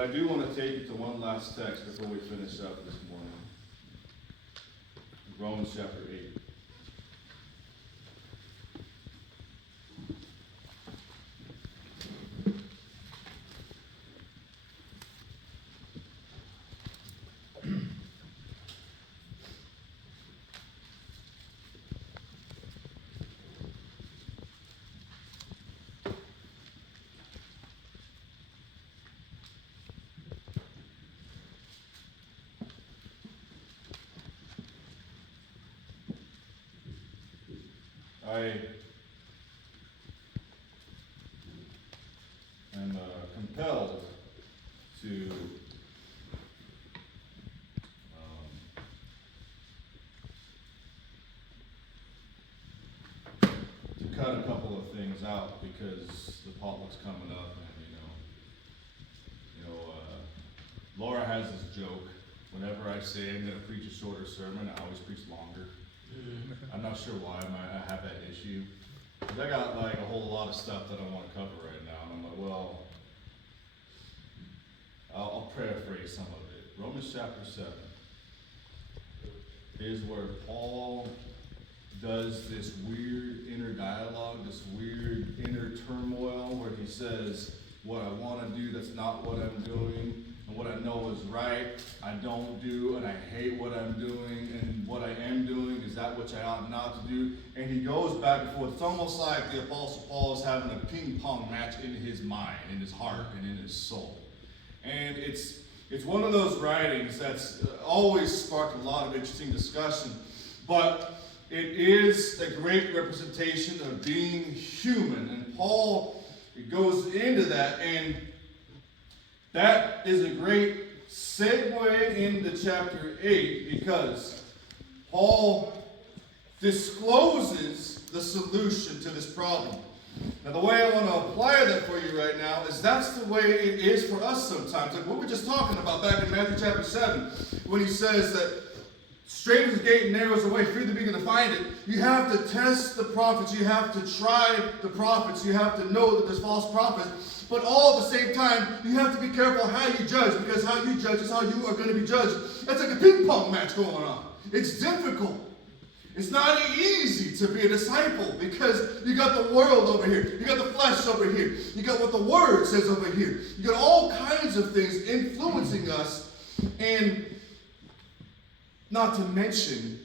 I do want to take you to one last text before we finish up this morning. Romans chapter 8. I am compelled to cut a couple of things out because the potluck's coming up, and Laura has this joke. Whenever I say I'm going to preach a shorter sermon, I always preach longer. I'm not sure why I have that issue. Because I got like a whole lot of stuff that I want to cover right now. And I'm like, well, I'll paraphrase some of it. Romans chapter 7 is where Paul does this weird inner dialogue, this weird inner turmoil where he says, what I want to do, that's not what I'm doing. And what I know is right, I don't do, and I hate what I'm doing, and what I am doing is that which I ought not to do. And he goes back and forth. It's almost like the Apostle Paul is having a ping pong match in his mind, in his heart, and in his soul. And it's one of those writings that's always sparked a lot of interesting discussion, but it is a great representation of being human. And Paul goes into that, and that is a great segue into chapter 8 because Paul discloses the solution to this problem. Now, the way I want to apply that for you right now is that's the way it is for us sometimes. Like what we were just talking about back in Matthew chapter 7, when he says that straight is the gate and narrow is the way, few there be to find it. You have to test the prophets. You have to try the prophets. You have to know that there's false prophets. But all at the same time, you have to be careful how you judge, because how you judge is how you are going to be judged. It's like a ping pong match going on. It's difficult. It's not easy to be a disciple because you got the world over here. You got the flesh over here. You got what the word says over here. You got all kinds of things influencing us, and not to mention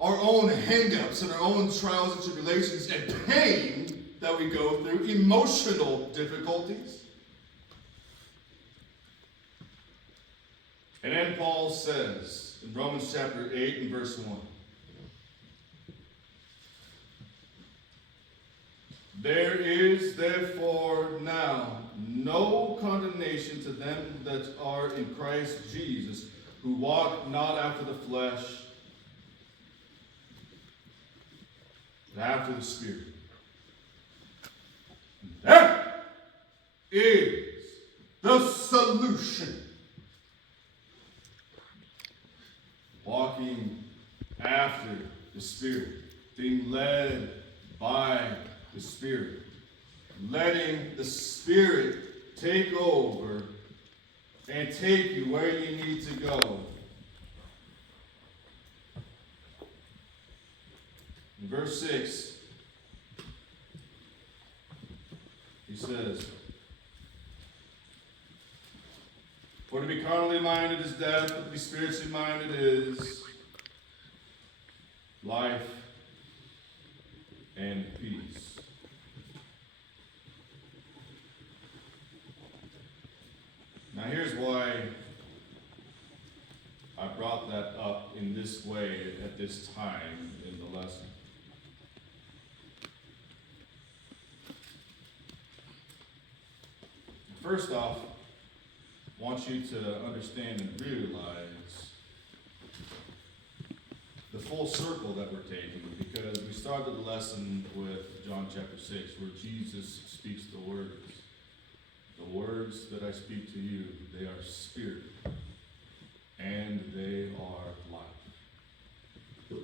our own hang-ups and our own trials and tribulations and pain that we go through, emotional difficulties. And then Paul says in Romans chapter 8 and verse 1, there is therefore now no condemnation to them that are in Christ Jesus, who walk not after the flesh, but after the Spirit. That is the solution. Walking after the Spirit, being led by the Spirit, letting the Spirit take over and take you where you need to go. In verse 6, he says, for to be carnally minded is death, but to be spiritually minded is life and peace. Now here's why I brought that up in this way at this time in the lesson. First off, I want you to understand and realize the full circle that we're taking, because we started the lesson with John chapter 6, where Jesus speaks the words. The words that I speak to you, they are spirit, and they are life.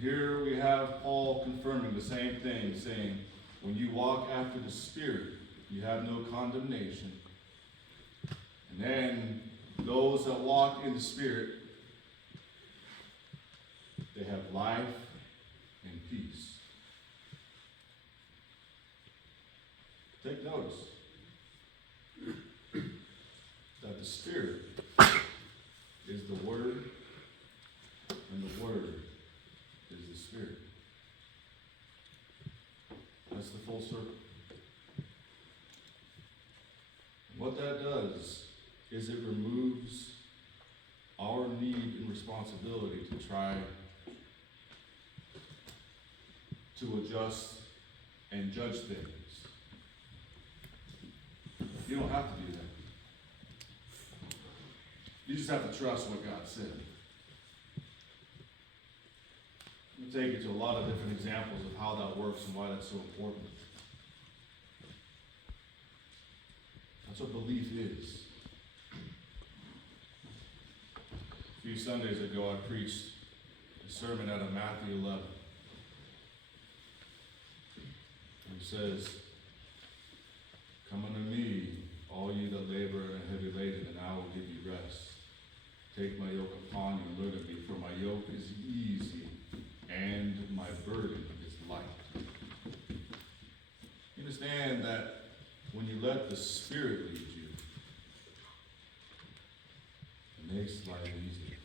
Here we have Paul confirming the same thing, saying, when you walk after the Spirit, you have no condemnation. And then those that walk in the Spirit, they have life and peace. Take notice that the Spirit is the Word, and the Word is the Spirit. That's the full circle. And what that does is it removes our need and responsibility to try to adjust and judge things. You don't have to do that. You just have to trust what God said. I'm going to take you to a lot of different examples of how that works and why that's so important. That's what belief is. A few Sundays ago, I preached a sermon out of Matthew 11. It says, "Come unto me, all you that labor and are heavy laden, and I will give you rest. Take my yoke upon you and learn of me, for my yoke is easy and my burden is light." You understand that when you let the Spirit lead you, it makes life easier.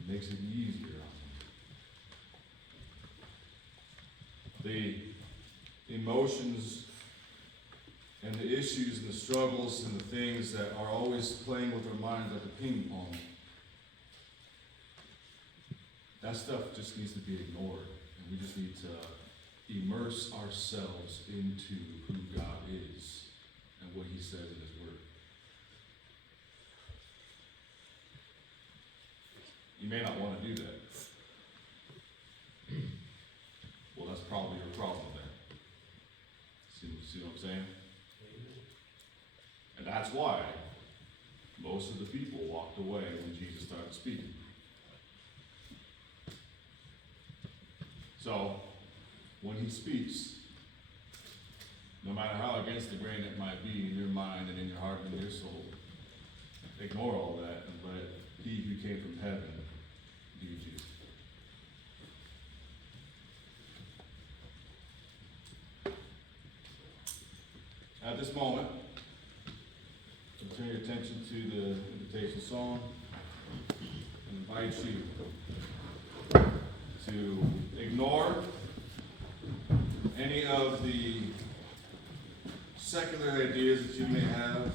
It makes it easier on you. The emotions and the issues and the struggles and the things that are always playing with our minds like a ping pong, that stuff just needs to be ignored. And we just need to immerse ourselves into who God is and what He says in His Word. You may not want to do that. Well, that's probably your problem then. See what I'm saying? And that's why most of the people walked away when Jesus started speaking. So, when He speaks, no matter how against the grain it might be in your mind and in your heart and in your soul, ignore all that and let He who came from heaven lead you. At this moment, turn your attention to the invitation song and invite you to ignore any of the secular ideas that you may have